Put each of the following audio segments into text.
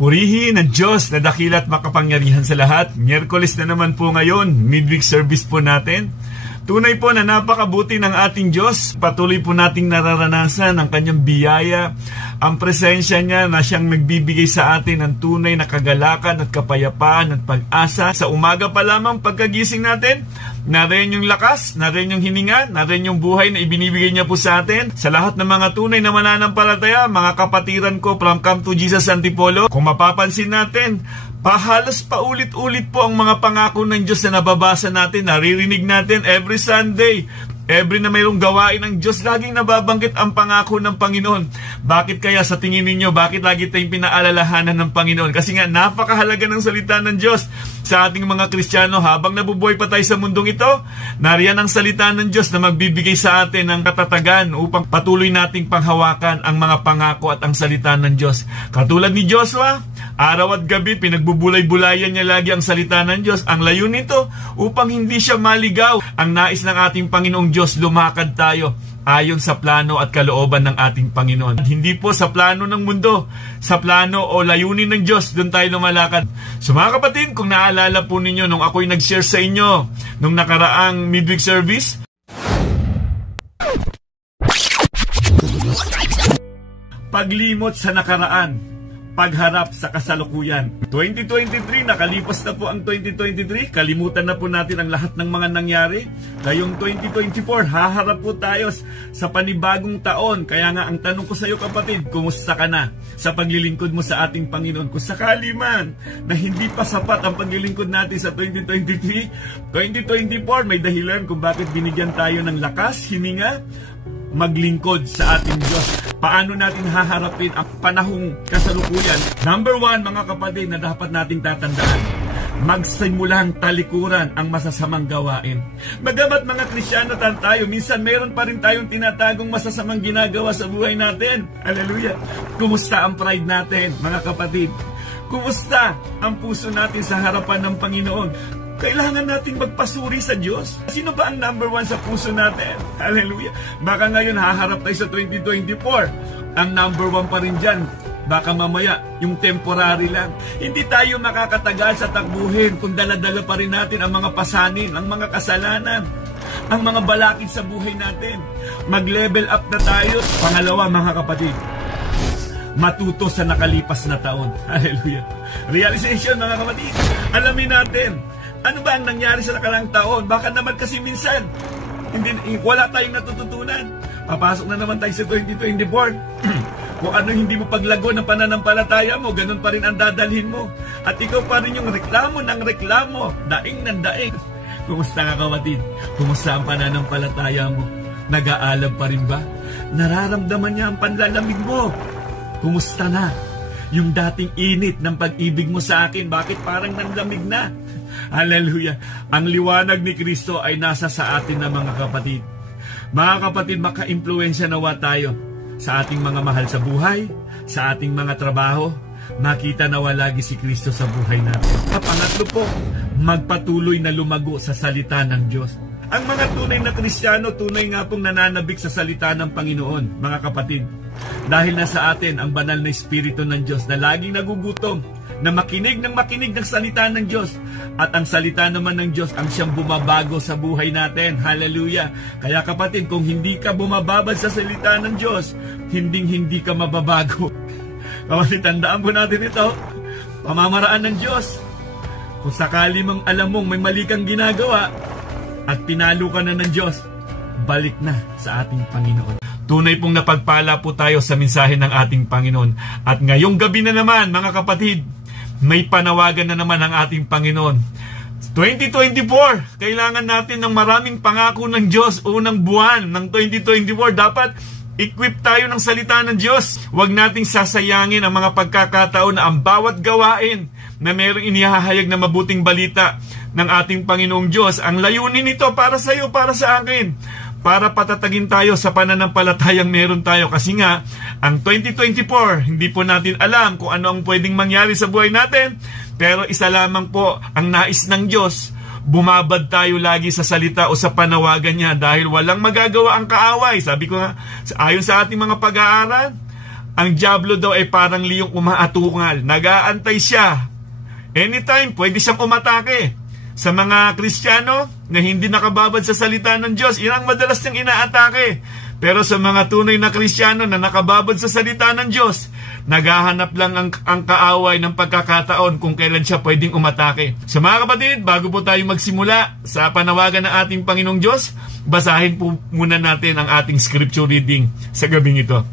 Purihin ang Diyos na dakila at makapangyarihan sa lahat. Miyerkules na naman po ngayon, midweek service po natin. Tunay po na napakabuti ng ating Diyos. Patuloy po nating nararanasan ang kanyang biyaya, ang presensya niya na siyang nagbibigay sa atin ng tunay na kagalakan at kapayapaan at pag-asa. Sa umaga pa lamang pagkagising natin, narin yung lakas, narin yung hininga, narin yung buhay na ibinibigay niya po sa atin. Sa lahat ng mga tunay na mananampalataya, mga kapatiran ko from Camp to Jesus Antipolo, kung mapapansin natin, halos paulit-ulit po ang mga pangako ng Diyos na nababasa natin, naririnig natin every Sunday. Every na mayroong gawain ng Diyos, laging nababanggit ang pangako ng Panginoon. Bakit kaya sa tingin ninyo, bakit lagi tayong pinaalalahanan ng Panginoon? Kasi nga, napakahalaga ng salita ng Diyos sa ating mga Kristiyano. Habang nabubuhay pa tayo sa mundong ito, nariyan ang salita ng Diyos na magbibigay sa atin ng katatagan upang patuloy nating panghawakan ang mga pangako at ang salita ng Diyos. Katulad ni Joshua, araw at gabi, pinagbubulay-bulayan niya lagi ang salita ng Diyos. Ang layon nito, upang hindi siya maligaw. Ang nais ng ating Panginoong Diyos, lumakad tayo ayon sa plano at kalooban ng ating Panginoon. Hindi po sa plano ng mundo, sa plano o layunin ng Diyos, doon tayo lumalakad. So mga kapatid, kung naalala po ninyo nung ako'y nag-share sa inyo nung nakaraang midweek service, paglimot sa nakaraan, pagharap sa kasalukuyan. 2023, nakalipas na po ang 2023. Kalimutan na po natin ang lahat ng mga nangyari. Ngayong 2024, haharap po tayo sa panibagong taon. Kaya nga, ang tanong ko sa iyo kapatid, kumusta ka na sa paglilingkod mo sa ating Panginoon? Kung sakali man na hindi pa sapat ang paglilingkod natin sa 2023, 2024, may dahilan kung bakit binigyan tayo ng lakas, hininga, maglingkod sa ating Diyos. Paano natin haharapin ang panahong kasalukuyan? Number one, mga kapatid, na dapat nating tatandaan, magsimulang talikuran ang masasamang gawain. Bagamat mga Kristiyano tayo, minsan meron pa rin tayong tinatagong masasamang ginagawa sa buhay natin. Hallelujah! Kumusta ang pride natin, mga kapatid? Kumusta ang puso natin sa harapan ng Panginoon? Kailangan natin magpasuri sa Diyos. Sino ba ang number one sa puso natin? Hallelujah! Baka ngayon haharap tayo sa 2024. Ang number one pa rin dyan. Baka mamaya, yung temporary lang. Hindi tayo makakatagal sa takbuhin kung dala-dala pa rin natin ang mga pasanin, ang mga kasalanan, ang mga balakid sa buhay natin. Mag-level up na tayo. Pangalawa, mga kapatid, matuto sa nakalipas na taon. Hallelujah! Realization, mga kapatid. Alamin natin, ano ba ang nangyari sa nakaraang taon? Baka naman kasi minsan, wala tayong natututunan. Papasok na naman tayo sa 2024. Kung ano hindi mo paglago ng pananampalataya mo, ganun pa rin ang dadalhin mo. At ikaw pa rin yung reklamo ng reklamo, daing ng daing. Kumusta ka kapatid? Kumusta ang pananampalataya mo? Nag-aalab pa rin ba? Nararamdaman niya ang panlalamig mo? Kumusta na? Yung dating init ng pag-ibig mo sa akin, bakit parang nanlamig na? Hallelujah! Ang liwanag ni Kristo ay nasa sa atin na mga kapatid. Mga kapatid, maka-impluensya nawa tayo sa ating mga mahal sa buhay, sa ating mga trabaho. Makita nawa lagi si Kristo sa buhay natin. At pangatlo po, magpatuloy na lumago sa salita ng Diyos. Ang mga tunay na Kristiyano, tunay nga pong nananabik sa salita ng Panginoon, mga kapatid. Dahil nasa atin ang banal na Espiritu ng Diyos na laging nagugutom na makinig ng salita ng Diyos. At ang salita naman ng Diyos ang siyang bumabago sa buhay natin. Hallelujah! Kaya kapatid, kung hindi ka bumababad sa salita ng Diyos, hindi ka mababago. Kapatid, tandaan po natin ito. Pamamaraan ng Diyos. Kung sakali mang alam mong may mali kang ginagawa at pinalo ka na ng Diyos, balik na sa ating Panginoon. Tunay pong napagpala po tayo sa mensahe ng ating Panginoon. At ngayong gabi na naman, mga kapatid, may panawagan na naman ang ating Panginoon. 2024, kailangan natin ng maraming pangako ng Diyos. Unang buwan ng 2024, dapat equip tayo ng salita ng Diyos. Huwag nating sasayangin ang mga pagkakataon na ang bawat gawain na mayroong inihahayag na mabuting balita ng ating Panginoong Diyos. Ang layunin nito para sa iyo, para sa akin, para patatagin tayo sa pananampalatayang meron tayo. Kasi nga, ang 2024, hindi po natin alam kung ano ang pwedeng mangyari sa buhay natin. Pero isa lamang po ang nais ng Diyos, bumabad tayo lagi sa salita o sa panawagan niya dahil walang magagawa ang kaaway. Sabi ko nga, ayon sa ating mga pag-aaral, Ang diablo daw ay parang liyong umaatungal. Nag-aantay siya. Anytime, pwede siyang umatake. Sa mga Kristiyano na hindi nakababad sa salita ng Diyos, yan ang madalas niyang inaatake. Pero sa mga tunay na Kristiyano na nakababad sa salita ng Diyos, naghahanap lang ang kaaway ng pagkakataon kung kailan siya pwedeng umatake. So mga kapatid, bago po tayo magsimula sa panawagan ng ating Panginoong Diyos, basahin po muna natin ang ating scripture reading sa gabing ito.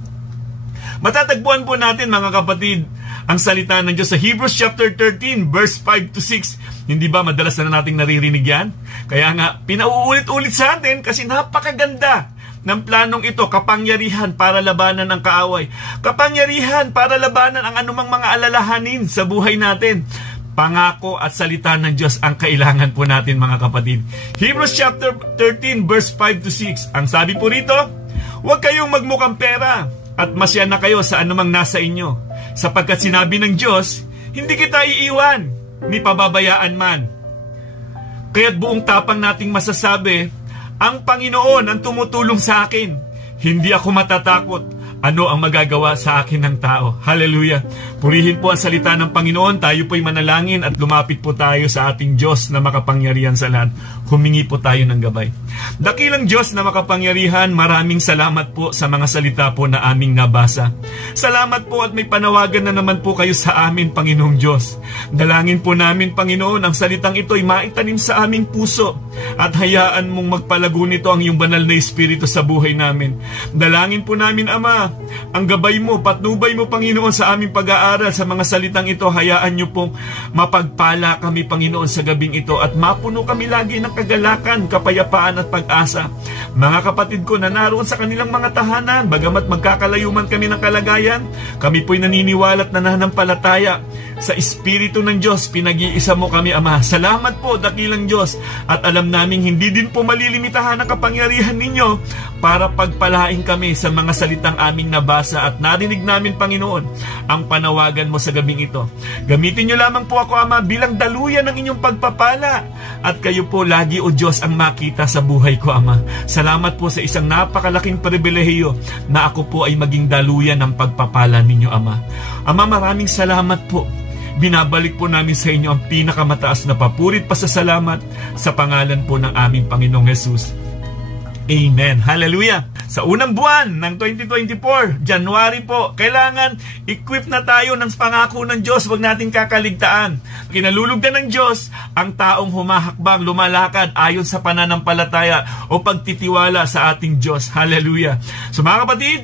Matatagpuan po natin mga kapatid ang salita ng Diyos sa Hebrews chapter 13 verse 5 to 6. Hindi ba madalas na nating naririnig yan? Kaya nga, pinauulit-ulit sa atin kasi napakaganda ng planong ito, kapangyarihan para labanan ang kaaway. Kapangyarihan para labanan ang anumang mga alalahanin sa buhay natin. Pangako at salita ng Diyos ang kailangan po natin mga kapatid. Hebrews chapter 13 verse 5 to 6. Ang sabi po rito, huwag kayong magmukhang pera at masya na kayo sa anumang nasa inyo. Sapagkat sinabi ng Diyos, hindi kita iiwan, ni pababayaan man. Kaya't buong tapang nating masasabi, ang Panginoon ang tumutulong sa akin. Hindi ako matatakot. Ano ang magagawa sa akin ng tao? Hallelujah! Purihin po ang salita ng Panginoon. Tayo po'y manalangin at lumapit po tayo sa ating Diyos na makapangyarihan sa lahat. Humingi po tayo ng gabay. Dakilang Diyos na makapangyarihan, maraming salamat po sa mga salita po na aming nabasa. Salamat po at may panawagan na naman po kayo sa amin, Panginoong Diyos. Dalangin po namin, Panginoon, ang salitang ito'y maitanim sa aming puso at hayaan mong magpalago nito ang iyong banal na Espiritu sa buhay namin. Dalangin po namin, Ama, ang gabay mo, patnubay mo, Panginoon, sa aming pag-aaral sa mga salitang ito. Hayaan niyo pong mapagpala kami, Panginoon, sa gabing ito at mapuno kami lagi ng kagalakan, kapayapaan at pag-asa. Mga kapatid ko na naroon sa kanilang mga tahanan, bagamat magkakalayuman kami ng kalagayan, kami po'y naniniwala at nananampalataya sa Espiritu ng Diyos. Pinag-iisa mo kami, Ama. Salamat po, dakilang Diyos, at alam naming hindi din po malilimitahan ang kapangyarihan ninyo para pagpalain kami sa mga salitang aming nabasa at narinig namin, Panginoon, ang panawagan mo sa gabing ito. Gamitin niyo lamang po ako, Ama, bilang daluyan ng inyong pagpapala at kayo po lagi, O Diyos, ang makita sa buhay ko, Ama. Salamat po sa isang napakalaking pribilehiyo na ako po ay maging daluyan ng pagpapala ninyo, Ama. Ama, maraming salamat po. Binabalik po namin sa inyo ang pinakamataas na papurit pasasalamat sa pangalan po ng aming Panginoong Jesus. Amen. Hallelujah. Sa unang buwan ng 2024, January po, kailangan equip na tayo ng pangako ng Diyos. Huwag natin kakaligtaan. Kinalulugdan ng Diyos ang taong humahakbang, lumalakad ayon sa pananampalataya o pagtitiwala sa ating Diyos. Hallelujah. So mga kapatid,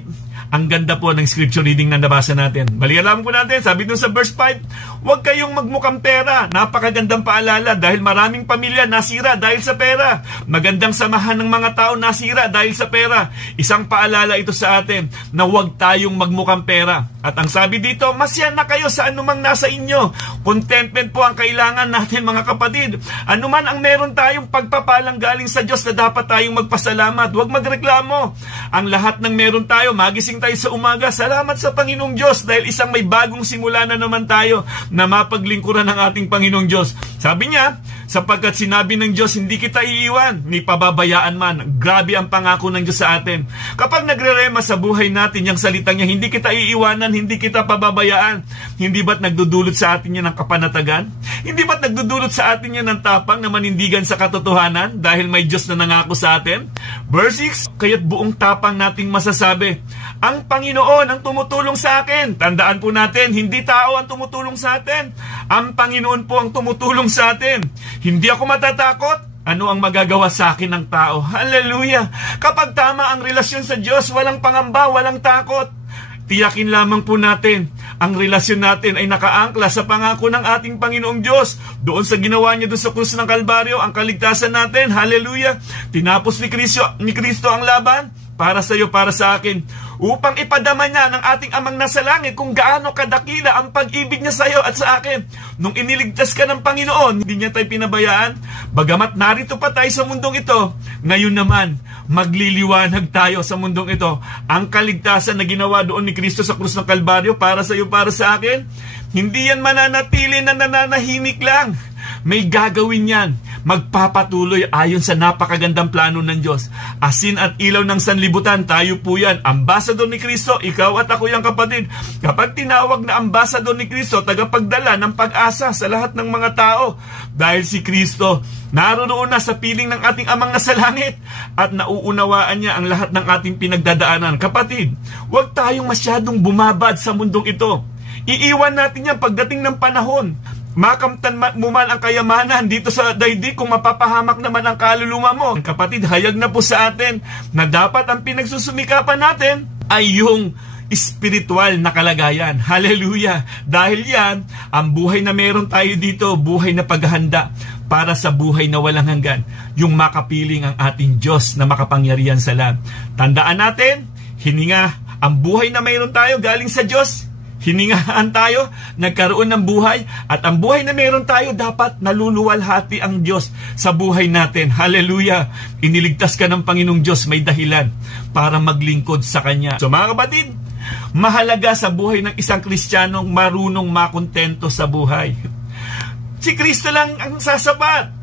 ang ganda po ng scripture reading na nabasa natin. Balikan lang po natin, sabi dun sa verse 5, huwag kayong magmukhang pera. Napakagandang paalala dahil maraming pamilya nasira dahil sa pera. Magandang samahan ng mga tao nasira dahil sa pera. Isang paalala ito sa atin na huwag tayong magmukhang pera. At ang sabi dito, masya na kayo sa anumang nasa inyo. Contentment po ang kailangan natin mga kapatid. Anuman ang meron tayong pagpapalang galing sa Diyos na dapat tayong magpasalamat. Huwag magreklamo. Ang lahat ng meron tayo, magising tayo sa umaga, salamat sa Panginoong Diyos dahil isang may bagong simula na naman tayo na mapaglingkuran ng ating Panginoong Diyos. Sabi niya, sapagkat sinabi ng Diyos, hindi kita iiwan, ni pababayaan man. Grabe ang pangako ng Diyos sa atin. Kapag nagrerema sa buhay natin, yung salitang niya, hindi kita iiwanan, hindi kita pababayaan. Hindi ba't nagdudulot sa atin yan ng kapanatagan? Hindi ba't nagdudulot sa atin yan ng tapang na manindigan sa katotohanan dahil may Diyos na nangako sa atin? Verse 6, kaya't buong tapang nating masasabi, ang Panginoon ang tumutulong sa akin. Tandaan po natin, hindi tao ang tumutulong sa atin. Ang Panginoon po ang tumutulong sa atin. Hindi ako matatakot. Ano ang magagawa sa akin ng tao? Hallelujah! Kapag tama ang relasyon sa Diyos, walang pangamba, walang takot. Tiyakin lamang po natin, ang relasyon natin ay nakaangkla sa pangako ng ating Panginoong Diyos. Doon sa ginawa niya doon sa krus ng Kalbaryo, ang kaligtasan natin, hallelujah! Tinapos ni Kristo ang laban para sa iyo, para sa akin, upang ipadama niya ng ating Amang nasa langit kung gaano kadakila ang pag-ibig niya sa iyo at sa akin. Nung iniligtas ka ng Panginoon, hindi niya tayo pinabayaan. Bagamat narito pa tayo sa mundong ito, ngayon naman, magliliwanag tayo sa mundong ito. Ang kaligtasan na ginawa doon ni Kristo sa krus ng Kalbaryo para sa iyo, para sa akin, hindi yan mananatili na nananahimik lang. May gagawin yan. magpapatuloy ayon sa napakagandang plano ng Diyos. Asin at ilaw ng sanlibutan, tayo po yan. Ambasador ni Kristo, ikaw at ako yan, kapatid. Kapag tinawag na ambasador ni Kristo, tagapagdala ng pag-asa sa lahat ng mga tao. Dahil si Kristo, naroon na sa piling ng ating Amang nasa langit at nauunawaan niya ang lahat ng ating pinagdadaanan. Kapatid, huwag tayong masyadong bumabad sa mundong ito. Iiwan natin yan pagdating ng panahon. Makamtan mo man ang kayamanan dito sa daigdig kung mapapahamak naman ang kaluluwa mo. Kapatid, hayag na po sa atin na dapat ang pinagsusumikapan natin ay yung spiritual na kalagayan. Hallelujah! Dahil yan, ang buhay na meron tayo dito, buhay na paghahanda para sa buhay na walang hanggan. Yung makapiling ang ating Diyos na makapangyarihan sa lahat. Tandaan natin, hininga, ang buhay na meron tayo galing sa Diyos. Hiningaan tayo, nagkaroon ng buhay, at ang buhay na meron tayo, dapat naluluwalhati ang Diyos sa buhay natin. Hallelujah! Iniligtas ka ng Panginoong Diyos, may dahilan para maglingkod sa Kanya. So mga kapatid, mahalaga sa buhay ng isang Kristiyanong marunong makontento sa buhay. Si Kristo lang ang sasapat.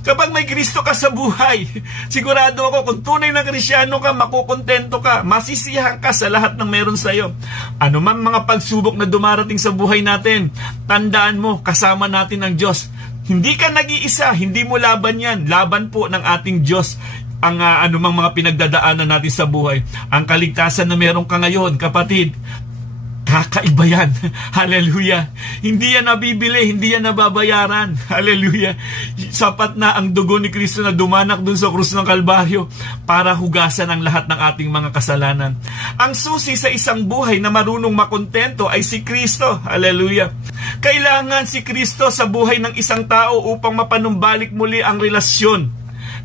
Kapag may Kristo ka sa buhay, sigurado ako kung tunay na Kristiyano ka, makukontento ka, masisiyahan ka sa lahat ng meron sa iyo. Ano man mga pagsubok na dumarating sa buhay natin, tandaan mo, kasama natin ang Diyos. Hindi ka nag-iisa, hindi mo laban yan. Laban po ng ating Diyos ang anumang mga pinagdadaanan natin sa buhay. Ang kaligtasan na meron ka ngayon, kapatid, kakaiba yan. Hallelujah. Hindi yan nabibili, hindi yan nababayaran. Hallelujah. Sapat na ang dugo ni Kristo na dumanak dun sa krus ng Kalbaryo para hugasan ang lahat ng ating mga kasalanan. Ang susi sa isang buhay na marunong makontento ay si Kristo. Hallelujah. Kailangan si Kristo sa buhay ng isang tao upang mapanumbalik muli ang relasyon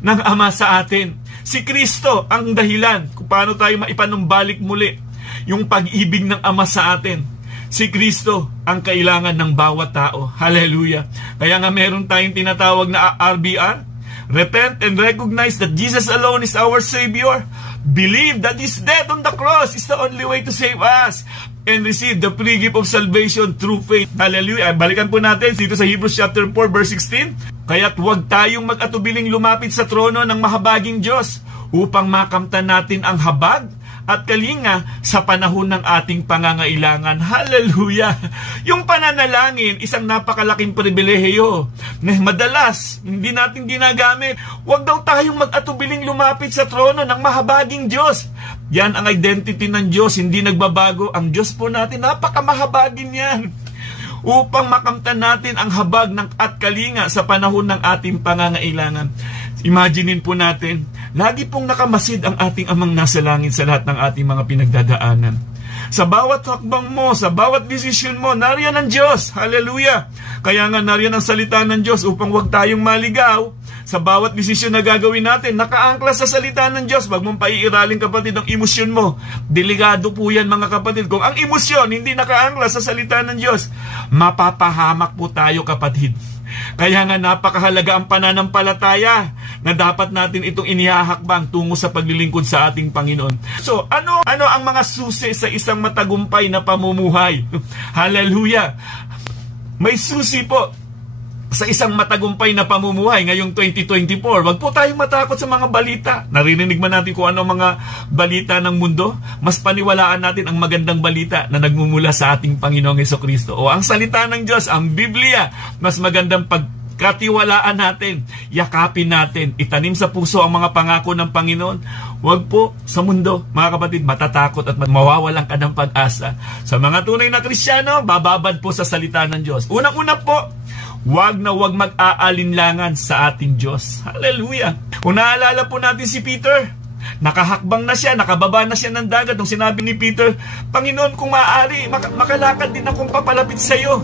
ng Ama sa atin. Si Kristo ang dahilan kung paano tayo maipanumbalik muli yung pag-ibig ng Ama sa atin. Si Kristo ang kailangan ng bawat tao. Hallelujah. Kaya nga meron tayong tinatawag na RBR. Repent and recognize that Jesus alone is our Savior. Believe that His death on the cross is the only way to save us. And receive the free gift of salvation through faith. Hallelujah. Balikan po natin dito sa Hebrews chapter 4 verse 16. Kaya't huwag tayong mag-atubiling lumapit sa trono ng mahabaging Diyos upang makamtan natin ang habag at kalinga sa panahon ng ating pangangailangan. Hallelujah! Yung pananalangin, isang napakalaking pribilehiyo na madalas hindi natin ginagamit. Huwag daw tayong mag-atubiling lumapit sa trono ng mahabaging Diyos. Yan ang identity ng Diyos, hindi nagbabago. Ang Diyos po natin, napakamahabagin yan. Upang makamtan natin ang habag at kalinga sa panahon ng ating pangangailangan. Imaginin po natin, lagi pong nakamasid ang ating Amang nasa langit sa lahat ng ating mga pinagdadaanan. Sa bawat hakbang mo, sa bawat desisyon mo, nariyan ang Diyos. Hallelujah! Kaya nga nariyan ang salita ng Diyos upang huwag tayong maligaw. Sa bawat desisyon na gagawin natin, nakaangkla sa salita ng Diyos. Wag mong paiiralin, kapatid, ang emosyon mo. Delikado po yan, mga kapatid. Kung ang emosyon hindi nakaangkla sa salita ng Diyos, mapapahamak po tayo, kapatid. Kaya nga napakahalaga ang pananampalataya na dapat natin itong inihahakbang tungo sa paglilingkod sa ating Panginoon. So, ano ang mga susi sa isang matagumpay na pamumuhay? Hallelujah! May susi po sa isang matagumpay na pamumuhay ngayong 2024. Wag po tayong matakot sa mga balita. Naririnig man natin kung ano mga balita ng mundo. Mas paniwalaan natin ang magandang balita na nagmumula sa ating Panginoong Hesukristo. O ang salita ng Diyos, ang Biblia, mas magandang pagkatiwalaan natin, yakapin natin, itanim sa puso ang mga pangako ng Panginoon. Wag po sa mundo, mga kapatid, matatakot at mawawalan ka ng pag-asa. Sa mga tunay na Kristiyano, bababad po sa salita ng Diyos. Unang-una po, wag na wag mag-aalinlangan sa ating Diyos. Hallelujah! Kung naalala po natin si Peter, nakahakbang na siya, nakababa na siya ng dagat nung sinabi ni Peter, Panginoon, kung maaari, makalakad din akong papalapit sa iyo.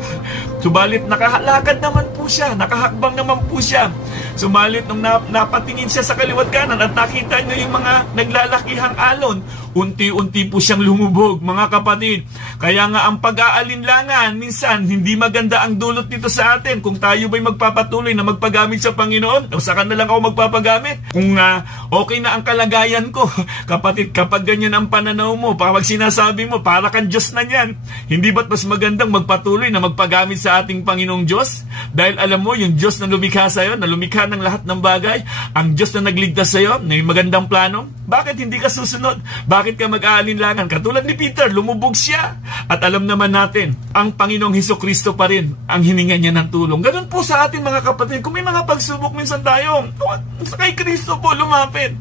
Subalit, nakalakad naman po siya, nakahakbang naman po siya. Subalit, nung napatingin siya sa kaliwat kanan at nakita niya yung mga naglalakihang alon, unti-unti po siyang lumubog, mga kapatid. Kaya nga ang pag-aalinlangan, minsan, hindi maganda ang dulot nito sa atin. Kung tayo ba'y magpapatuloy na magpagamit sa Panginoon, o saka na lang ako magpapagamit. Kung okay na ang kalagayan ko, kapatid, kapag ganyan ang pananaw mo, kapag sinasabi mo, para kang Diyos na yan, hindi ba't mas magandang magpatuloy na magpagamit sa ating Panginoong Diyos? Dahil alam mo, yung Diyos na lumikha sa'yo, na lumikha ng lahat ng bagay, ang Diyos na nagligtas sa'yo, na may magandang plano, bakit hindi ka susunod? Bakit ka mag-aalinlangan? Katulad ni Peter, lumubog siya. At alam naman natin, ang Panginoong Hesukristo pa rin ang hininga niya ng tulong. Ganun po sa atin mga kapatid, kung may mga pagsubok minsan tayo, kay Kristo po lumapit.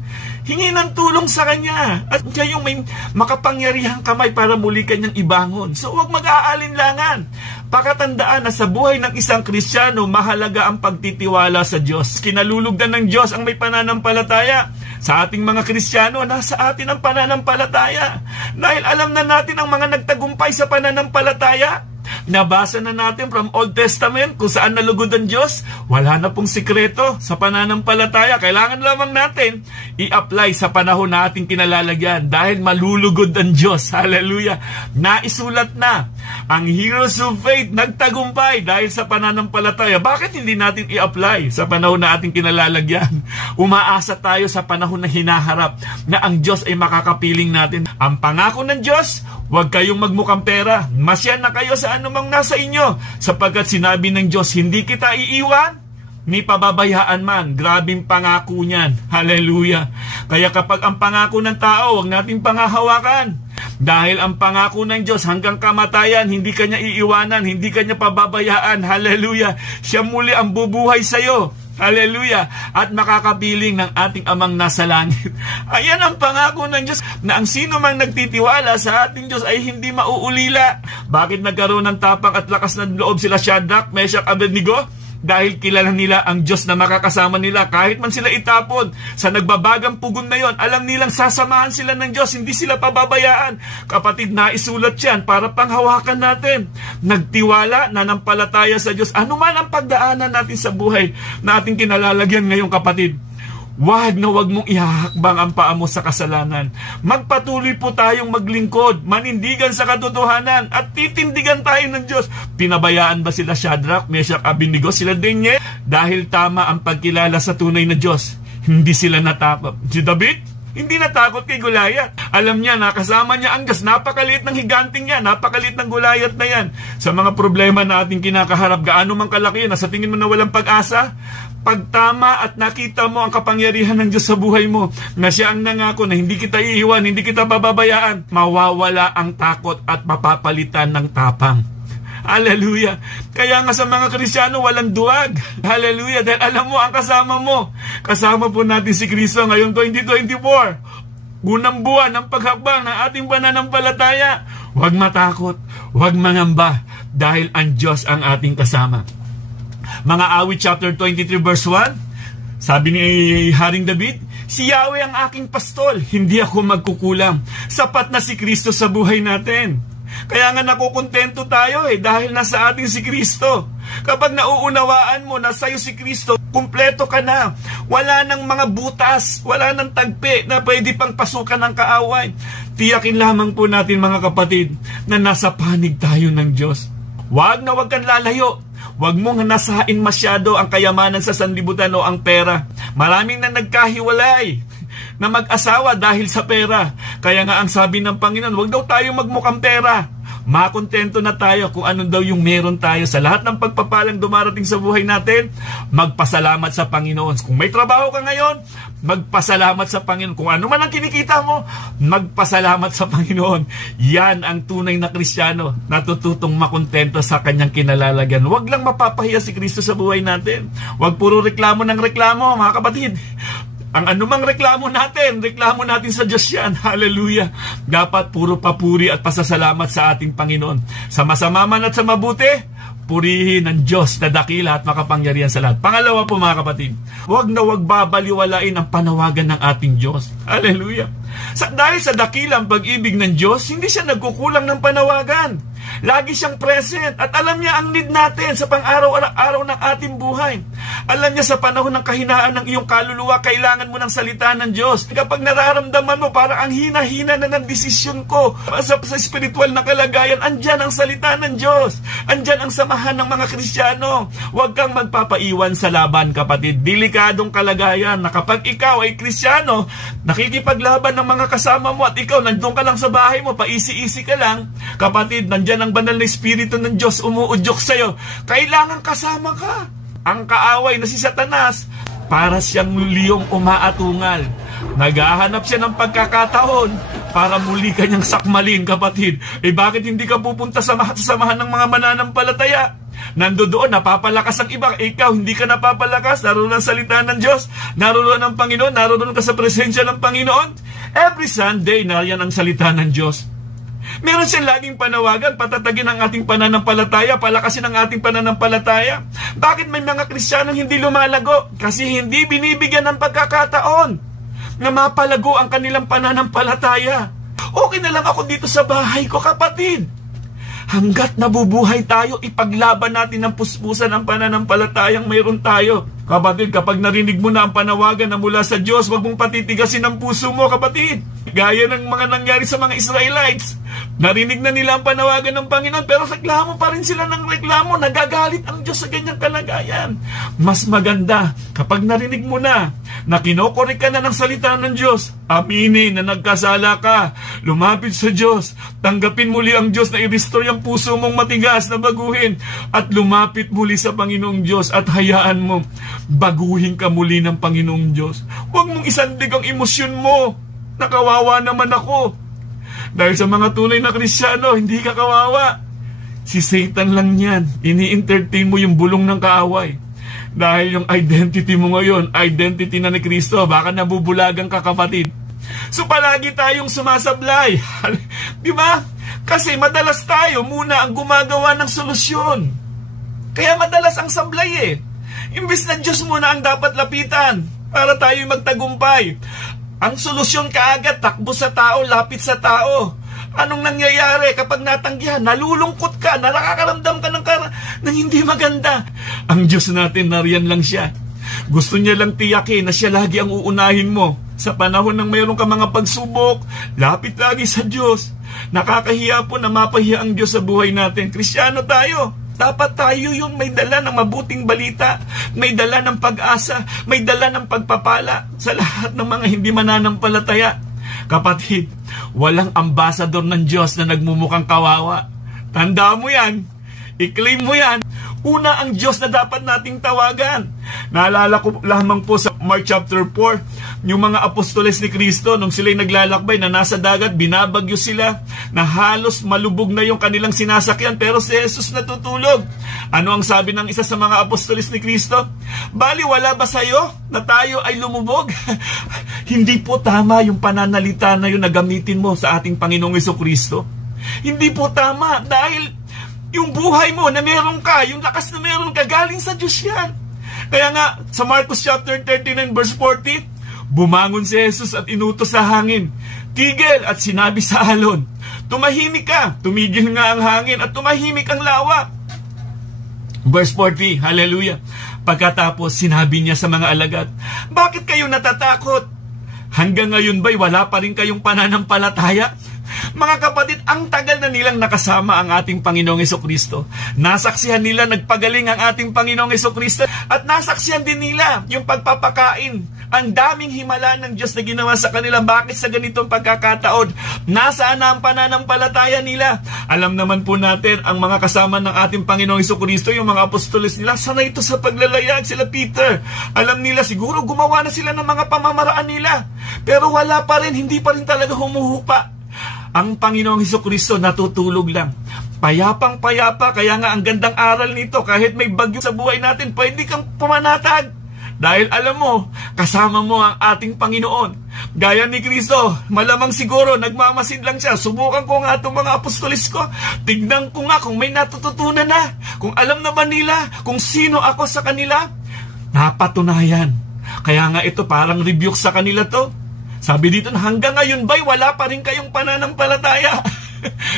Hingi ng tulong sa Kanya. At kayong may makapangyarihang kamay para muli Kanyang ibangon. So huwag mag-aalinlangan. Pakatandaan na sa buhay ng isang Kristiyano, mahalaga ang pagtitiwala sa Diyos. Kinalulugdan ng Diyos ang may pananampalataya. Sa ating mga Kristiyano, nasa atin ang pananampalataya. Dahil alam na natin ang mga nagtagumpay sa pananampalataya. Nabasa na natin from Old Testament kung saan nalugod ang Diyos. Wala na pong sikreto sa pananampalataya. Kailangan lamang natin i-apply sa panahon na ating kinalalagyan dahil malulugod ang Diyos. Hallelujah! Naisulat na ang heroes of faith nagtagumpay dahil sa pananampalataya. Bakit hindi natin i-apply sa panahon na ating kinalalagyan? Umaasa tayo sa panahon na hinaharap na ang Diyos ay makakapiling natin. Ang pangako ng Diyos, huwag kayong magmukhang pera. Masyan na kayo sa anumang nasa inyo. Sapagkat sinabi ng Diyos, hindi kita iiwan, ni pababayaan man. Grabing pangako niyan. Hallelujah. Kaya kapag ang pangako ng tao, huwag natin pangahawakan. Dahil ang pangako ng Diyos hanggang kamatayan, hindi kanya iiwanan, hindi kanya pababayaan. Hallelujah. Siya muli ang bubuhay sa'yo. Hallelujah! At makakapiling ng ating amang nasa langit. Ayan ang pangako ng Diyos na ang sino mang nagtitiwala sa ating Diyos ay hindi mauulila. Bakit nagkaroon ng tapang at lakas ng loob sila Shadrach, Meshach, Abednego? Dahil kilala nila ang Diyos na makakasama nila. Kahit man sila itapon sa nagbabagang pugon na yon, alam nilang sasamahan sila ng Diyos. Hindi sila pababayaan. Kapatid, naisulat yan para panghawakan natin. Nagtiwala, nanampalataya sa Diyos. Ano man ang pagdaanan natin sa buhay na ating kinalalagyan ngayong kapatid, wag na wag mong ihahakbang ang paa mo sa kasalanan. Magpatuloy po tayong maglingkod, manindigan sa katotohanan, at titindigan tayo ng Diyos. Pinabayaan ba sila Shadrach, Meshach, Abednego, sila Daniel? Dahil tama ang pagkilala sa tunay na Diyos, hindi sila natakot. Si David, hindi natakot kay Goliath. Alam niya na kasama niya ang Diyos. Napakaliit ng higanting niya, napakaliit ng Goliath na yan. Sa mga problema na ating kinakaharap, gaano mang kalaki yan, sa tingin mo na walang pag-asa, pagtama at nakita mo ang kapangyarihan ng Diyos sa buhay mo, na siya ang nangako na hindi kita iiwan, hindi kita pababayaan, mawawala ang takot at mapapalitan ng tapang. Hallelujah! Kaya nga sa mga Kristiyano, walang duwag. Hallelujah! Dahil alam mo, ang kasama mo. Kasama po natin si Kristo ngayong 2024. Unang buwan ng paghakbang ng ating pananampalataya. Huwag matakot, huwag mangamba, dahil ang Diyos ang ating kasama. Mga Awit chapter 23 verse 1, sabi ni Haring David, si Yahweh ang aking pastol, hindi ako magkukulang. Sapat na si Kristo sa buhay natin. Kaya nga nakukontento tayo dahil nasa atin si Kristo. Kapag nauunawaan mo na sa'yo si Kristo, kumpleto ka na. Wala nang mga butas, wala nang tagpi na pwede pang pasukan ng kaaway. Tiyakin lamang po natin mga kapatid na nasa panig tayo ng Diyos. Wag na wag kang lalayo. Huwag mong nasain masyado ang kayamanan sa sanlibutan o ang pera. Maraming na nagkahiwalay na mag-asawa dahil sa pera. Kaya nga ang sabi ng Panginoon, huwag daw tayo magmukhang pera. Makontento na tayo kung ano daw yung meron tayo. Sa lahat ng pagpapalang dumarating sa buhay natin, magpasalamat sa Panginoon. Kung may trabaho ka ngayon, magpasalamat sa Panginoon. Kung ano man ang kinikita mo, magpasalamat sa Panginoon. Yan ang tunay na Kristiyano, natututong makontento sa kanyang kinalalagyan. Huwag lang mapapahiya si Kristo sa buhay natin. Huwag puro reklamo ng reklamo, mga kapatid. Ang anumang reklamo natin sa Diyos yan. Hallelujah. Dapat puro papuri at pasasalamat sa ating Panginoon. Sa masama man at sa mabuti, purihin ng Diyos na dakila at makapangyarihan sa lahat. Pangalawa po mga kapatid, huwag na huwag babaliwalain ang panawagan ng ating Diyos. Hallelujah. Dahil sa dakilang pag-ibig ng Diyos, hindi siya nagkukulang ng panawagan. Lagi siyang present at alam niya ang need natin sa pang-araw-araw ng ating buhay. Alam niya sa panahon ng kahinaan ng iyong kaluluwa, kailangan mo ng salita ng Diyos. Kapag nararamdaman mo, parang ang hina-hina na ng desisyon ko sa spiritual na kalagayan, andyan ang salita ng Diyos. Andyan ang samahan ng mga Kristiyano. Huwag kang magpapaiwan sa laban, kapatid. Delikadong kalagayan na kapag ikaw ay Kristiyano, nakikipaglaban ng mga kasama mo at ikaw nandun ka lang sa bahay mo, paisi-isi ka lang, kapatid, nandyan ang banal na Espiritu ng Diyos umuudyok sa'yo. Kailangan kasama ka. Ang kaaway na si Satanas, para siyang liyong umaatungal. Naghahanap siya ng pagkakataon para muli kanyang sakmalin, kapatid. Bakit hindi ka pupunta sa samahan ng mga mananampalataya? Nandoon, napapalakas ang iba. Ikaw, hindi ka napapalakas. Naroon ang salita ng Diyos. Naroon ang Panginoon. Naroon ka sa presensya ng Panginoon. Every Sunday, nariyan ang salita ng Diyos. Meron siyang laging panawagan, patatagin ang ating pananampalataya, palakasin ang ating pananampalataya. Bakit may mga Kristiyanong hindi lumalago? Kasi hindi binibigyan ng pagkakataon na mapalago ang kanilang pananampalataya. Okay na lang ako dito sa bahay ko, kapatid. Hanggat nabubuhay tayo, ipaglaban natin ng puspusan ang pananampalatayang mayroon tayo. Kapatid, kapag narinig mo na ang panawagan na mula sa Diyos, huwag mong patitigasin ang puso mo, kapatid. Gaya ng mga nangyari sa mga Israelites. Narinig na nila ang panawagan ng Panginoon, pero reklamo pa rin sila ng reklamo. Nagagalit ang Diyos sa ganyang kalagayan. Mas maganda, kapag narinig mo na kinokorek ka na ng salita ng Diyos, aminin na nagkasala ka, lumapit sa Diyos, tanggapin muli ang Diyos na i-restore yung puso mong matigas na baguhin, at lumapit muli sa Panginoong Diyos at hayaan mo, baguhin ka muli ng Panginoong Diyos. Huwag mong isandig ang emosyon mo. Nakawawa naman ako. Dahil sa mga tunay na Kristiyano, hindi ka kawawa. Si Satan lang yan. Ini-entertain mo yung bulong ng kaaway. Dahil yung identity mo ngayon, identity na ni Kristo, baka nabubulagan ka, kapatid. So palagi tayong sumasablay. Di ba? Kasi madalas tayo muna ang gumagawa ng solusyon. Kaya madalas ang sablay eh. Imbes na Diyos muna ang dapat lapitan para tayo magtagumpay. Ang solusyon kaagad, takbo sa tao, lapit sa tao. Anong nangyayari kapag natanggihan? Nalulungkot ka, nakakaramdam ka ng hindi maganda. Ang Diyos natin, nariyan lang siya. Gusto niya lang tiyakin na siya lagi ang uunahin mo. Sa panahon ng mayroon ka mga pagsubok, lapit lagi sa Diyos. Nakakahiya po na mapahiya ang Diyos sa buhay natin. Kristiyano tayo. Dapat tayo yung may dala ng mabuting balita, may dala ng pag-asa, may dala ng pagpapala sa lahat ng mga hindi mananampalataya. Kapatid, walang ambasador ng Diyos na nagmumukhang kawawa. Tandaan mo yan, i-claim mo yan. Una ang Diyos na dapat nating tawagan. Naalala ko lamang po sa Mark chapter 4, yung mga apostoles ni Kristo, nung sila'y naglalakbay na nasa dagat, binabagyo sila, na halos malubog na yung kanilang sinasakyan, pero si Jesus natutulog. Ano ang sabi ng isa sa mga apostoles ni Kristo? Bali, wala ba sa'yo na tayo ay lumubog? Hindi po tama yung pananalita na yun na gamitin mo sa ating Panginoong Jesucristo. Hindi po tama, dahil yung buhay mo na meron ka, yung lakas na meron ka, galing sa Diyos yan. Kaya nga, sa Marcos chapter 39 verse 40, bumangon si Jesus at inutos sa hangin, tigil, at sinabi sa alon, tumahimik ka. Tumigil nga ang hangin at tumahimik ang lawa. Verse 40, hallelujah. Pagkatapos, sinabi niya sa mga alagad, bakit kayo natatakot? Hanggang ngayon ba'y wala pa rin kayong pananampalataya? Mga kapatid, ang tagal na nilang nakasama ang ating Panginoong Jesucristo. Nasaksihan nila nagpagaling ang ating Panginoong Jesucristo at nasaksihan din nila yung pagpapakain. Ang daming himala ng Diyos na ginawa sa kanila. Bakit sa ganitong pagkakataon? Nasaan na ang pananampalataya nila? Alam naman po natin, ang mga kasama ng ating Panginoong Jesucristo, yung mga apostoles nila, sana ito sa paglalayag, sila Peter. Alam nila, siguro gumawa na sila ng mga pamamaraan nila. Pero wala pa rin, hindi pa rin talaga humuhupa. Ang Panginoong Jesucristo natutulog lang. Payapang-payapa, kaya nga ang gandang aral nito, kahit may bagyo sa buhay natin, pwede kang pumanatag. Dahil alam mo, kasama mo ang ating Panginoon. Gaya ni Kristo, malamang siguro nagmamasid lang siya. Subukan ko nga itong mga apostolis ko. Tignan ko nga kung may natututunan na. Kung alam na ba nila kung sino ako sa kanila. Napatunayan. Kaya nga ito parang rebuke sa kanila to. Sabi dito, hanggang ngayon ba'y wala pa rin kayong pananampalataya?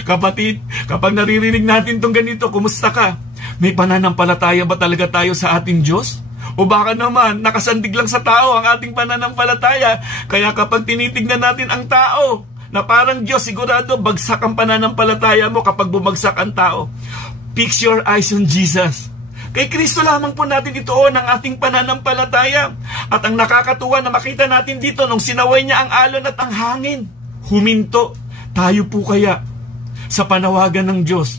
Kapatid, kapag naririnig natin itong ganito, kumusta ka? May pananampalataya ba talaga tayo sa ating Diyos? O baka naman, nakasandig lang sa tao ang ating pananampalataya. Kaya kapag tinitignan natin ang tao na parang Diyos, sigurado bagsak ang pananampalataya mo kapag bumagsak ang tao. Fix your eyes on Jesus. Kay Kristo lamang po natin ituon ang ating pananampalataya. At ang nakakatuwa na makita natin dito nung sinaway niya ang alon at ang hangin, huminto. Tayo po kaya sa panawagan ng Diyos,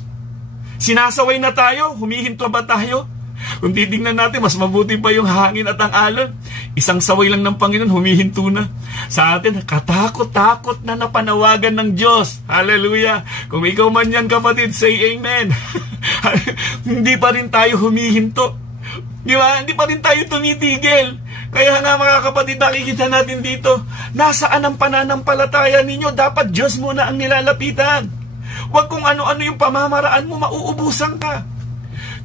sinasaway na tayo, humihinto ba tayo? Kung titignan natin, mas mabuti pa yung hangin at ang alon. Isang saway lang ng Panginoon, humihinto na. Sa atin, katakot-takot na napanawagan ng Diyos. Hallelujah! Kung ikaw man yan, kapatid, say amen. Hindi pa rin tayo humihinto. Di ba? Hindi pa rin tayo tumitigil. Kaya nga mga kapatid, nakikita natin dito, nasaan ang pananampalataya ninyo? Dapat Diyos muna ang nilalapitan. Huwag kung ano-ano yung pamamaraan mo, mauubusan ka.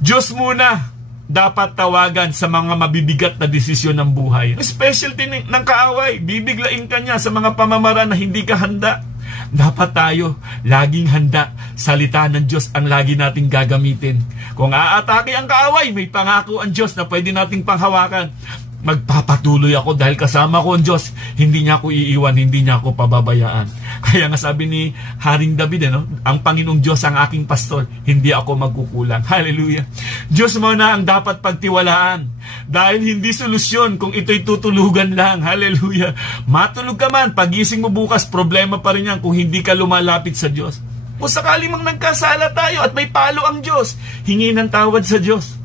Diyos muna dapat tawagan sa mga mabibigat na desisyon ng buhay. Specialty ng kaaway, bibiglain ka niya sa mga pamamaraan na hindi ka handa. Dapat tayo laging handa. Salita ng Diyos ang lagi nating gagamitin. Kung aatake ang kaaway, may pangako ang Diyos na pwede nating panghawakan. Magpapatuloy ako dahil kasama ko ang Diyos. Hindi niya ako iiwan, hindi niya ako pababayaan. Kaya nga sabi ni Haring David, ang Panginoong Diyos ang aking pastor, hindi ako magkukulang. Hallelujah! Diyos mo na ang dapat pagtiwalaan. Dahil hindi solusyon kung ito'y tutulugan lang. Hallelujah! Matulog ka man, pagising mo bukas, problema pa rin yan kung hindi ka lumalapit sa Diyos. Kung sakali mang nagkasala tayo at may palo ang Diyos, hingi ng tawad sa Diyos.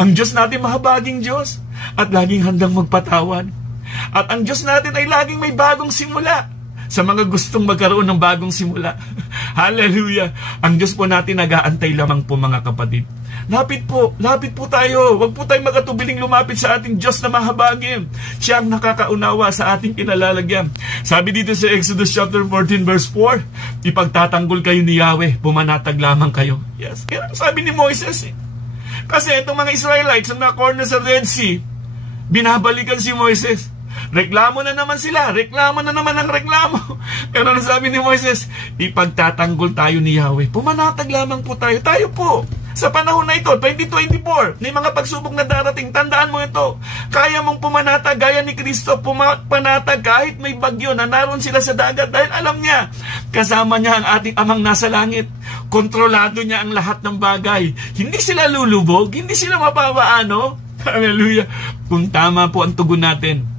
Ang Diyos natin mahabaging Diyos at laging handang magpatawad. At ang Diyos natin ay laging may bagong simula sa mga gustong magkaroon ng bagong simula. Hallelujah! Ang Diyos po natin nag-aantay lamang po mga kapatid. Lapit po tayo. Huwag po tayong magatubiling lumapit sa ating Diyos na mahabagin. Siya ang nakakaunawa sa ating kinalalagyan. Sabi dito sa Exodus chapter 14 verse 4, ipagtatanggol kayo ni Yahweh, pumanatag lamang kayo. Yes, kaya sabi ni Moises Kasi itong mga Israelites na corner sa Red Sea, binabalikan si Moises. Reklamo na naman sila. Reklamo na naman ang reklamo. Pero ano sabi ni Moises? Ipagtatanggol tayo ni Yahweh. Pumanatag lamang po tayo. Tayo po. Sa panahon na ito, 2024, may mga pagsubok na darating. Tandaan mo ito. Kaya mong pumanatag gaya ni Kristo. Pumanatag kahit may bagyo na naroon sila sa dagat. Dahil alam niya, kasama niya ang ating amang nasa langit. Kontrolado niya ang lahat ng bagay. Hindi sila lulubog. Hindi sila mapapaano. Hallelujah. Kung tama po ang tugon natin,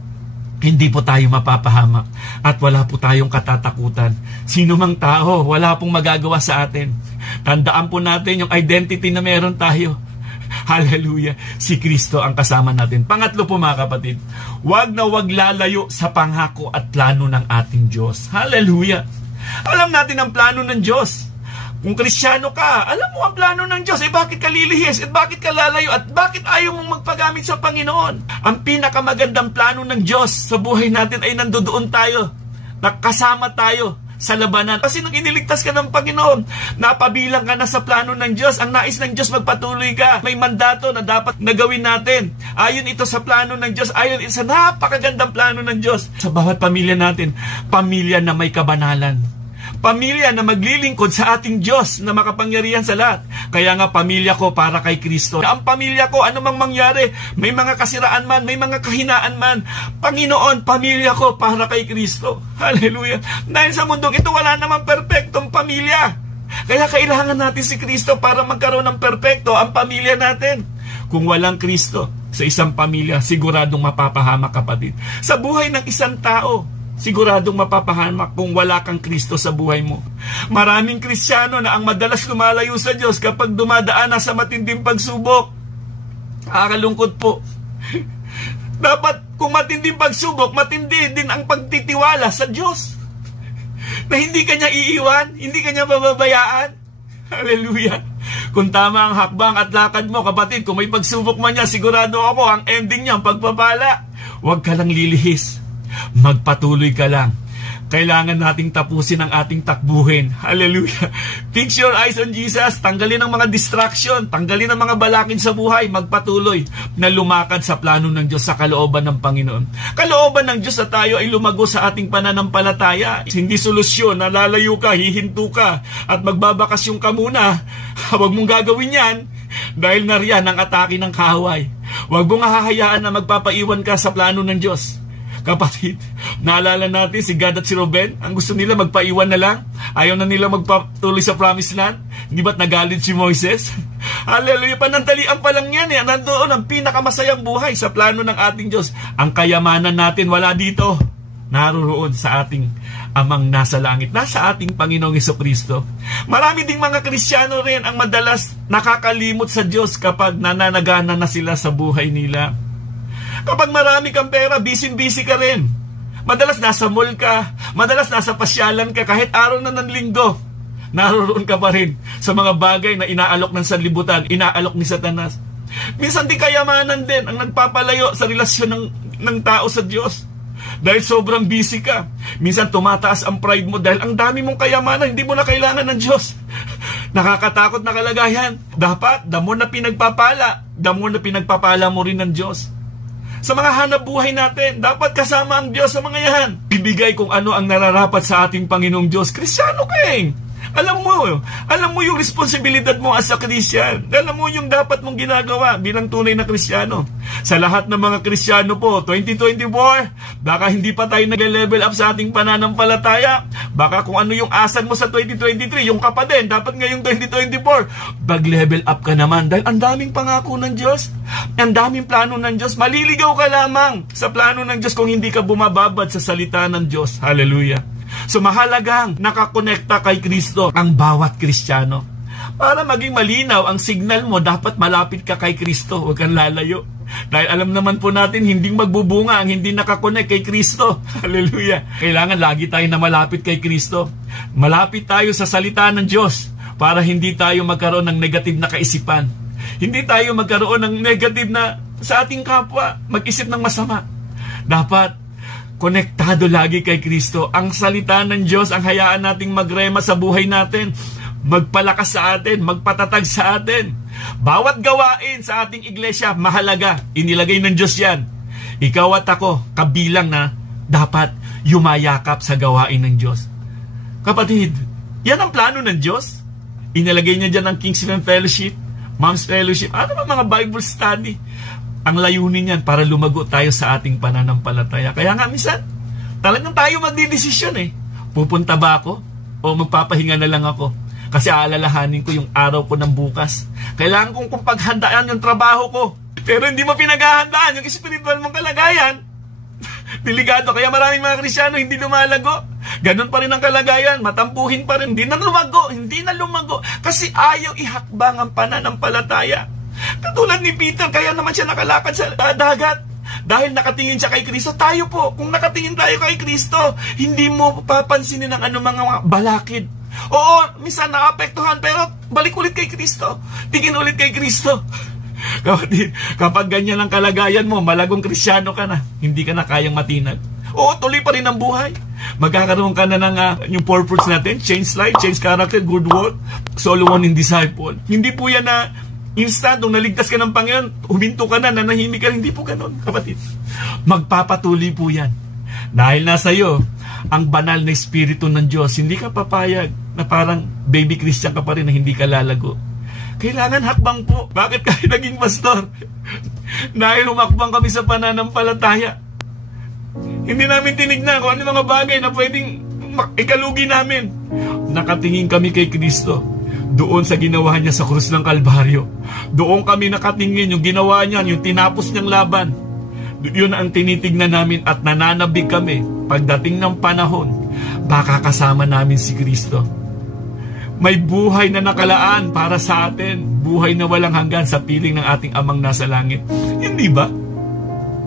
hindi po tayo mapapahamak at wala po tayong katatakutan. Sino mang tao, wala pong magagawa sa atin. Tandaan po natin yung identity na meron tayo. Hallelujah. Si Kristo ang kasama natin. Pangatlo po mga kapatid, wag na wag lalayo sa pangako at plano ng ating Diyos. Hallelujah. Alam natin ang plano ng Diyos. Kung Kristiyano ka, alam mo ang plano ng Diyos. Bakit ka lilihis? Bakit ka lalayo? At bakit ayaw mong magpagamit sa Panginoon? Ang pinakamagandang plano ng Diyos sa buhay natin ay nandoon tayo. Nakasama tayo sa labanan. Kasi nung iniligtas ka ng Panginoon, napabilang ka na sa plano ng Diyos. Ang nais ng Diyos, magpatuloy ka. May mandato na dapat nagawin natin. Ayon ito sa plano ng Diyos. Ayon ito sa napakagandang plano ng Diyos. Sa bawat pamilya natin, pamilya na may kabanalan. Pamilya na maglilingkod sa ating Diyos na makapangyarihan sa lahat. Kaya nga pamilya ko para kay Kristo. Ang pamilya ko, anumang mangyari, may mga kasiraan man, may mga kahinaan man, Panginoon, pamilya ko para kay Kristo. Hallelujah. Dahil sa mundong ito, wala namang perpektong pamilya. Kaya kailangan natin si Kristo para magkaroon ng perpekto ang pamilya natin. Kung walang Kristo sa isang pamilya, siguradong mapapahamak, kapatid. Sa buhay ng isang tao, siguradong mapapahamak kung wala kang Kristo sa buhay mo. Maraming Kristiyano na ang madalas lumalayo sa Diyos kapag dumadaan na sa matinding pagsubok. Nakakalungkot po. Dapat kung matinding pagsubok, matindi din ang pagtitiwala sa Diyos. Na hindi ka niya iiwan, hindi ka niya pababayaan. Hallelujah. Kung tama ang hakbang at lakad mo, kapatid, kung may pagsubok man niya, sigurado ako, ang ending niya, ang pagpapala. Huwag ka lang lilihis. Magpatuloy ka lang. Kailangan nating tapusin ang ating takbuhin. Hallelujah. Fix your eyes on Jesus. Tanggalin ang mga distraction. Tanggalin ang mga balakid sa buhay. Magpatuloy na lumakad sa plano ng Diyos sa kalooban ng Panginoon. Kalooban ng Diyos na tayo ay lumago sa ating pananampalataya. Hindi solusyon na lalayo ka, hihinto ka, at magbabakasyon ka muna. Huwag mong gagawin yan. Dahil nariyan ang atake ng kaaway. Huwag mong hahayaan na magpapaiwan ka sa plano ng Diyos. Kapatid, naalala natin si Gad at si Ruben, ang gusto nila magpaiwan na lang. Ayaw na nila magpatuloy sa promised land. Hindi ba't nagalit si Moises? Hallelujah, panandalian pa lang yan. Nandoon ang pinakamasayang buhay sa plano ng ating Diyos. Ang kayamanan natin wala dito. Naroroon sa ating Amang nasa langit, nasa ating Panginoong Hesukristo. Marami ding mga Kristiyano rin ang madalas nakakalimot sa Diyos kapag nananagana na sila sa buhay nila. Kapag marami kang pera, busy-busy ka rin. Madalas nasa mall ka, madalas nasa pasyalan ka, kahit araw na ng linggo. Naroroon ka pa rin sa mga bagay na inaalok ng sanlibutan, inaalok ni Satanas. Minsan di kayamanan din ang nagpapalayo sa relasyon ng tao sa Diyos. Dahil sobrang busy ka. Minsan tumataas ang pride mo dahil ang dami mong kayamanan, hindi mo na kailangan ng Diyos. Nakakatakot na kalagayan. Dapat, damo na pinagpapala mo rin ng Diyos. Sa mga hanap buhay natin, dapat kasama ang Diyos sa mga yan. Ibigay kung ano ang nararapat sa ating Panginoong Diyos. Kristyano ka eh. Alam mo yung responsibilidad mo as a Christian. Alam mo yung dapat mong ginagawa bilang tunay na Kristiyano. Sa lahat ng mga Kristiyano po, 2024, baka hindi pa tayo nag-level up sa ating pananampalataya. Baka kung ano yung asan mo sa 2023, yung ka pa din, dapat ngayong 2024, mag-level up ka naman. Dahil ang daming pangako ng Diyos, ang daming plano ng Diyos. Maliligaw ka lamang sa plano ng Diyos kung hindi ka bumababad sa salita ng Diyos. Hallelujah. So mahalagang nakakonekta kay Kristo ang bawat Kristiyano. Para maging malinaw ang signal mo, dapat malapit ka kay Kristo, huwag kang lalayo. Dahil alam naman po natin, hindi magbubunga ang hindi nakakonect kay Kristo. Hallelujah. Kailangan lagi tayo na malapit kay Kristo. Malapit tayo sa salita ng Diyos para hindi tayo magkaroon ng negative na kaisipan. Hindi tayo magkaroon ng negative na sa ating kapwa, mag-isip ng masama. Dapat konektado lagi kay Kristo. Ang salita ng Diyos, ang hayaan nating magrema sa buhay natin, magpalakas sa atin, magpatatag sa atin. Bawat gawain sa ating iglesia, mahalaga. Inilagay ng Diyos yan. Ikaw at ako, kabilang na dapat yumayakap sa gawain ng Diyos. Kapatid, yan ang plano ng Diyos. Inilagay niya dyan ang Kingsman Fellowship, Mom's Fellowship, ano ba mga Bible study. Ang layunin yan para lumago tayo sa ating pananampalataya. Kaya nga minsan, talagang tayo magdidesisyon eh. Pupunta ba ako? O magpapahinga na lang ako? Kasi aalalahanin ko yung araw ko ng bukas. Kailangan kong paghandaan yung trabaho ko. Pero hindi mo pinaghahandaan yung spiritual mong kalagayan. Delikado. Kaya maraming mga Kristiyano hindi lumalago. Ganon pa rin ang kalagayan. Matampuhin pa rin. Hindi na lumago. Kasi ayaw ihakbang ang pananampalataya. Katulad ni Peter, kaya naman siya nakalakad sa dagat. Dahil nakatingin siya kay Kristo. Tayo po, kung nakatingin tayo kay Kristo, hindi mo papansinin ang anumang mga balakid. Oo, minsan naapektuhan, pero balik ulit kay Kristo. Tingin ulit kay Kristo. Kapag ganyan ang kalagayan mo, malagong Kristiyano ka na, hindi ka na kayang matinag. Oo, tuloy pa rin ang buhay. Magkakaroon ka na ng yung purpose natin, change life, change character, good work, solo one in disciple. Hindi po yan na instant, nung naligtas ka ng Panginoon, huminto ka na, nanahimik ka, hindi po ganon, kapatid. Magpapatuloy po yan. Dahil nasa iyo, ang banal na Espiritu ng Diyos, hindi ka papayag na parang baby Christian ka pa rin na hindi ka lalago. Kailangan hakbang po. Bakit kayo naging pastor? Dahil humakbang kami sa pananampalataya. Hindi namin tinignan kung ano mga bagay na pwedeng ikalugi namin. Nakatingin kami kay Kristo. Doon sa ginawa niya sa krus ng Kalbaryo. Doon kami nakatingin, yung ginawa niya, yung tinapos niyang laban. Yun ang tinitignan namin at nananabig kami. Pagdating ng panahon, baka kasama namin si Kristo. May buhay na nakalaan para sa atin. Buhay na walang hanggan sa piling ng ating Amang nasa langit. Hindi ba?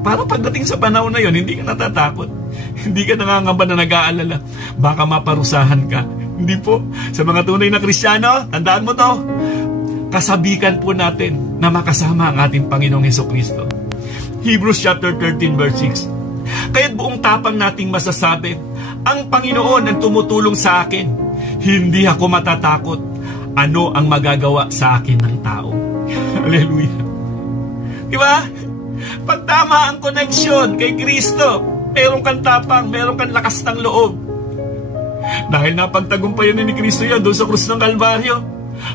Para pagdating sa panahon na yun, hindi ka natatakot. Hindi ka nangangamba na nag-aalala. Baka maparusahan ka. Hindi po. Sa mga tunay na Kristiyano, tandaan mo to, kasabikan po natin na makasama ang ating Panginoong Hesukristo. Hebrews chapter 13 verse 6. Kaya't buong tapang nating masasabi, ang Panginoon ang tumutulong sa akin. Hindi ako matatakot. Ano ang magagawa sa akin ng tao? Hallelujah. Diba? Pag tama ang connection kay Kristo, meron kang tapang, meron kang lakas ng loob. Dahil napagtagumpayan ni Kristo yan doon sa krus ng Kalbaryo.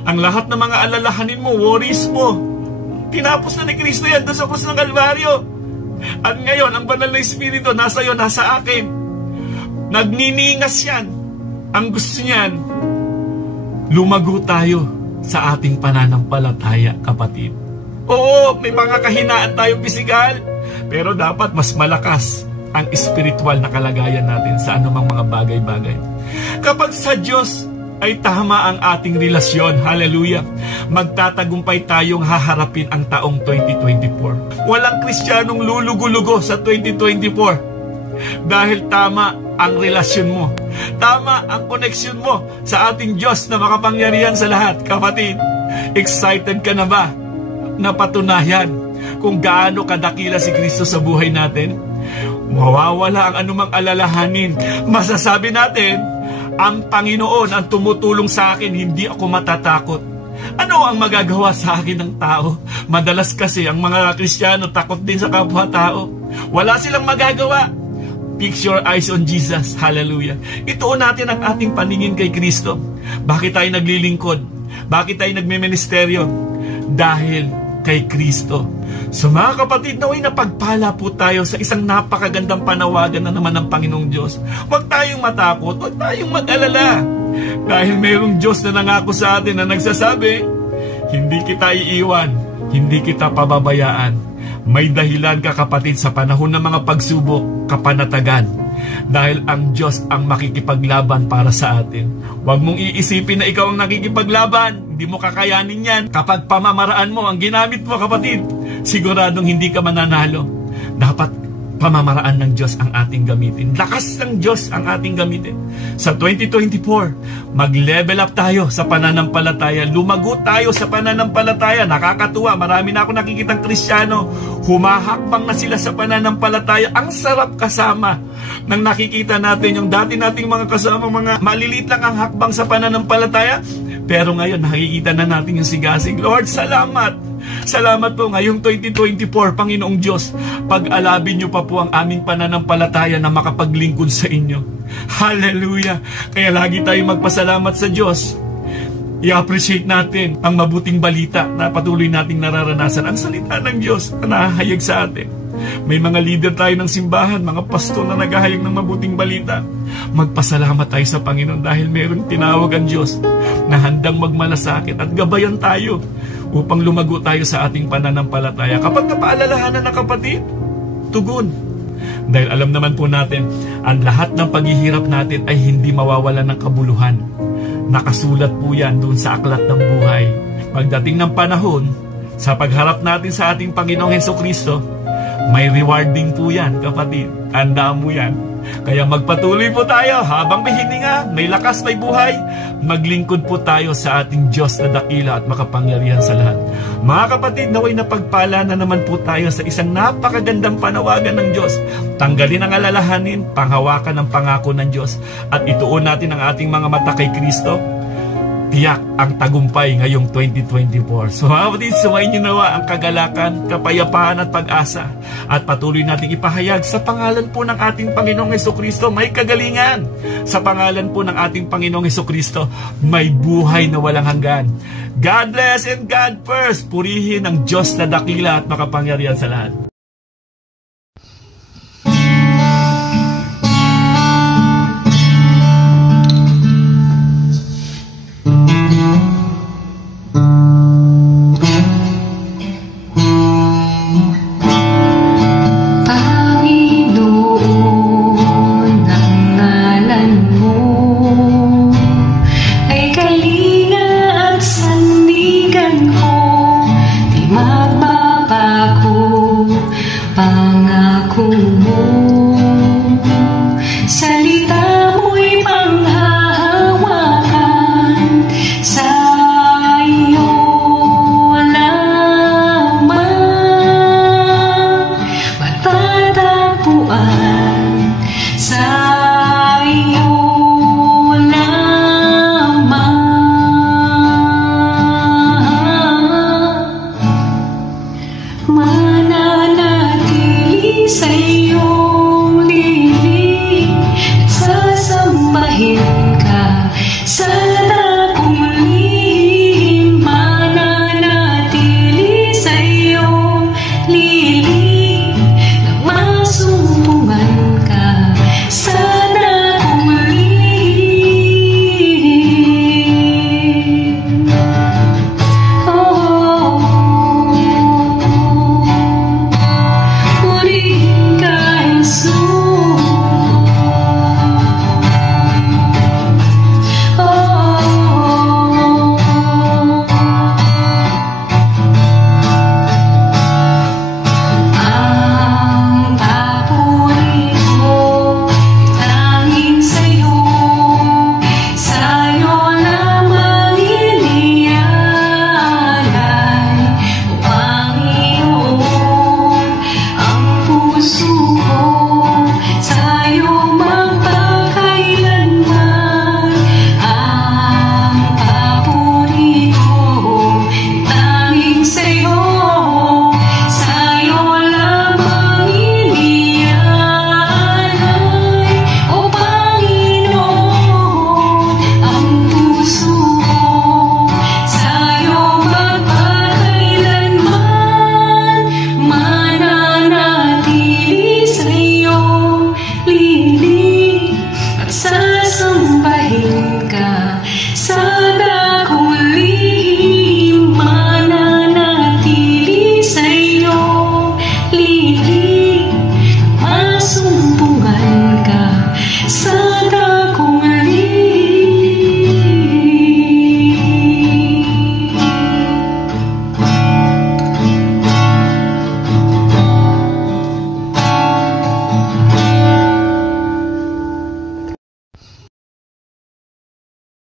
Ang lahat ng mga alalahanin mo, worries mo, tinapos na ni Kristo yan doon sa krus ng Kalbaryo. At ngayon, ang banal na Espiritu nasa iyo, nasa akin. Nagniningas yan. Ang gusto niyan, lumago tayo sa ating pananampalataya, kapatid. Oo, may mga kahinaan tayong pisikal, pero dapat mas malakas ang espiritual na kalagayan natin sa anumang mga bagay-bagay. Kapag sa Diyos ay tama ang ating relasyon, hallelujah, magtatagumpay tayong haharapin ang taong 2024. Walang Kristiyanong lulugo-lugo sa 2024 dahil tama ang relasyon mo. Tama ang koneksyon mo sa ating Diyos na makapangyarihan sa lahat. Kapatid, excited ka na ba na patunayan kung gaano kadakila si Kristo sa buhay natin? Mawawala ang anumang alalahanin. Masasabi natin, ang Panginoon ang tumutulong sa akin, hindi ako matatakot. Ano ang magagawa sa akin ng tao? Madalas kasi ang mga Kristiyano takot din sa kapwa-tao. Wala silang magagawa. Fix your eyes on Jesus. Hallelujah. Ituon natin ang ating paningin kay Kristo. Bakit tayo naglilingkod? Bakit tayo nagmiministeryo? Dahil kay Kristo. So mga kapatid, naway napagpala po tayo sa isang napakagandang panawagan na naman ng Panginoong Diyos. Huwag tayong matakot, huwag tayong mag-alala. Dahil mayroong Diyos na nangako sa atin na nagsasabi, hindi kita iiwan, hindi kita pababayaan. May dahilan ka, kapatid, sa panahon ng mga pagsubok, kapanatagan. Dahil ang Diyos ang makikipaglaban para sa atin. Huwag mong iisipin na ikaw ang nakikipaglaban. Hindi mo kakayanin yan. Kapag pamamaraan mo ang ginamit mo, kapatid, siguradong hindi ka mananalo. Dapat pamamaraan ng Diyos ang ating gamitin. Lakas ng Diyos ang ating gamitin. Sa 2024, mag-level up tayo sa pananampalataya. Lumago tayo sa pananampalataya. Nakakatuwa. Marami na ako nakikitang Kristiyano. Humahakbang na sila sa pananampalataya. Ang sarap kasama nang nakikita natin yung dati nating mga kasama, mga maliliit lang ang hakbang sa pananampalataya. Pero ngayon, nakikita na natin yung sigasig. Lord, salamat! Salamat po ngayong 2024, Panginoong Diyos. Pag-alabin niyo pa po ang aming pananampalataya na makapaglingkod sa inyo. Hallelujah! Kaya lagi tayong magpasalamat sa Diyos. I-appreciate natin ang mabuting balita na patuloy nating nararanasan. Ang salita ng Diyos na nahahayag sa atin. May mga leader tayo ng simbahan, mga pastor na naghahayag ng mabuting balita. Magpasalamat tayo sa Panginoon dahil mayroong tinawag ang Diyos na handang magmalasakit at gabayan tayo upang lumago tayo sa ating pananampalataya. Kapag napaalalahanan na, kapatid, tugon. Dahil alam naman po natin, ang lahat ng paghihirap natin ay hindi mawawalan ng kabuluhan. Nakasulat po yan doon sa aklat ng buhay. Pagdating ng panahon, sa pagharap natin sa ating Panginoong Hesukristo, may rewarding po yan, kapatid. Handa mo yan. Kaya magpatuloy po tayo habang may hininga, may lakas, may buhay. Maglingkod po tayo sa ating Diyos na dakila at makapangyarihan sa lahat. Mga kapatid, naway napagpala na naman po tayo sa isang napakagandang panawagan ng Diyos. Tanggalin ang alalahanin, panghawakan ang pangako ng Diyos, at ituon natin ang ating mga mata kay Kristo. Tiyak ang tagumpay ngayong 2024. So mga kapatid, sumayin niyo nawa ang kagalakan, kapayapaan at pag-asa. At patuloy nating ipahayag sa pangalan po ng ating Panginoong Hesukristo, may kagalingan. Sa pangalan po ng ating Panginoong Hesukristo, may buhay na walang hanggan. God bless and God first. Purihin ang Diyos na dakila at makapangyarihan sa lahat. Mananatili sa'yo.